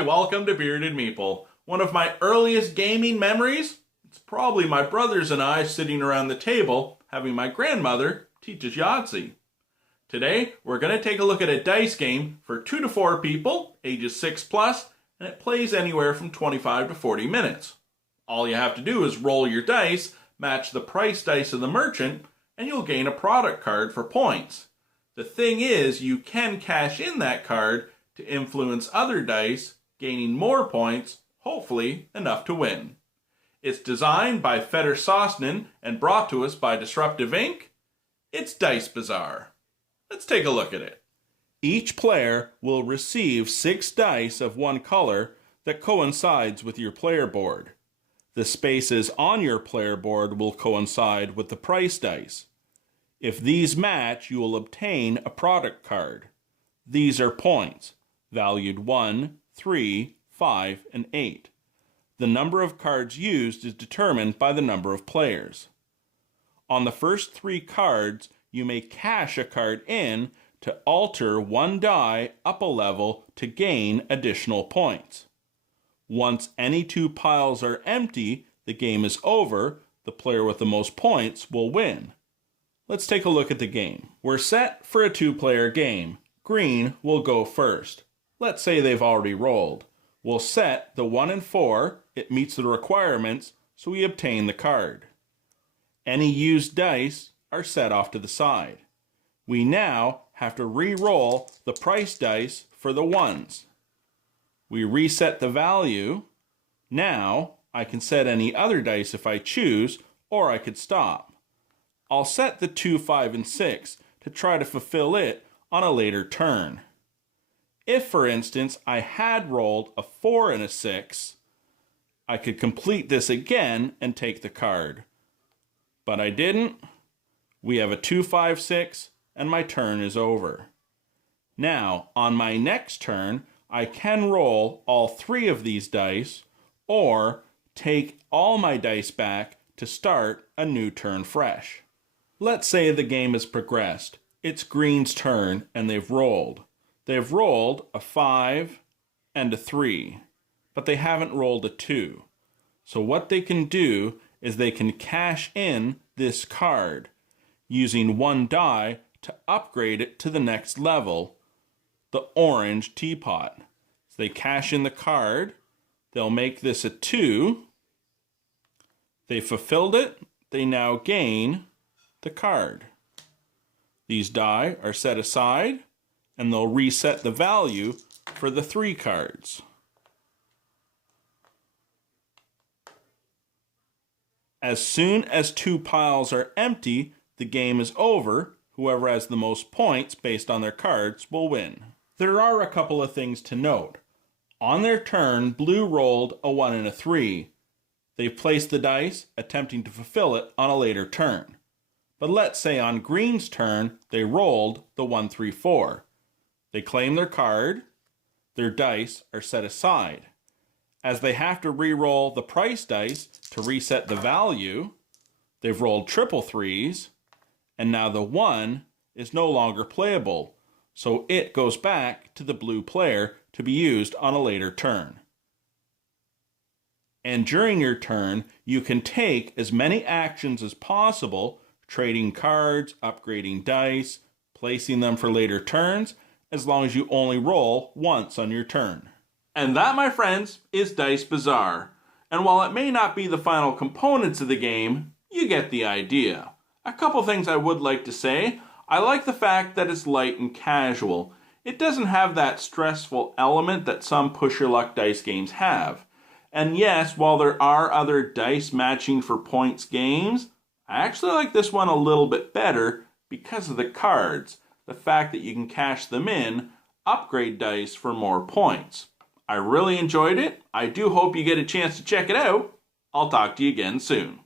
Hi, welcome to Bearded Meeple. One of my earliest gaming memories, it's probably my brothers and I sitting around the table having my grandmother teach us Yahtzee. Today, we're going to take a look at a dice game for 2 to 4 people, ages 6 plus, and it plays anywhere from 25 to 40 minutes. All you have to do is roll your dice, match the price dice of the merchant, and you'll gain a product card for points. The thing is, you can cash in that card to influence other dice, gaining more points, hopefully enough to win. It's designed by Feder Sosnin and brought to us by Disruptive Inc. It's Dice Bazaar. Let's take a look at it. Each player will receive 6 dice of one color that coincides with your player board. The spaces on your player board will coincide with the price dice. If these match, you will obtain a product card. These are points, valued 1, 3, 5, and 8. The number of cards used is determined by the number of players. On the first 3 cards, you may cash a card in to alter one die up a level to gain additional points. Once any 2 piles are empty, the game is over. The player with the most points will win. Let's take a look at the game. We're set for a 2-player game. Green will go first. Let's say they've already rolled. We'll set the 1 and 4. It meets the requirements, so we obtain the card. Any used dice are set off to the side. We now have to re-roll the price dice for the ones. We reset the value. Now I can set any other dice if I choose, or I could stop. I'll set the 2, 5, and 6 to try to fulfill it on a later turn. If, for instance, I had rolled a 4 and a 6, I could complete this again and take the card. But I didn't. We have a 2, 5, 6, and my turn is over. Now, on my next turn, I can roll all 3 of these dice, or take all my dice back to start a new turn fresh. Let's say the game has progressed. It's Green's turn, and they've rolled. They've rolled a 5 and a 3, but they haven't rolled a 2. So what they can do is they can cash in this card using 1 die to upgrade it to the next level, the orange teapot. So they cash in the card, they'll make this a 2, they fulfilled it, they now gain the card. These die are set aside, and they'll reset the value for the 3 cards. As soon as 2 piles are empty, the game is over. Whoever has the most points based on their cards will win. There are a couple of things to note. On their turn, blue rolled a 1 and a 3. They've placed the dice, attempting to fulfill it on a later turn. But let's say on Green's turn, they rolled the 1, 3, 4. They claim their card. Their dice are set aside. As they have to re-roll the price dice to reset the value, they've rolled triple 3s, and now the 1 is no longer playable, so it goes back to the blue player to be used on a later turn. And during your turn, you can take as many actions as possible, trading cards, upgrading dice, placing them for later turns, as long as you only roll once on your turn. And that, my friends, is Dice Bazaar. And while it may not be the final components of the game, you get the idea. A couple things I would like to say. I like the fact that it's light and casual. It doesn't have that stressful element that some push-your-luck dice games have. And yes, while there are other dice matching for points games, I actually like this one a little bit better because of the cards. The fact that you can cash them in, upgrade dice for more points. I really enjoyed it. I do hope you get a chance to check it out. I'll talk to you again soon.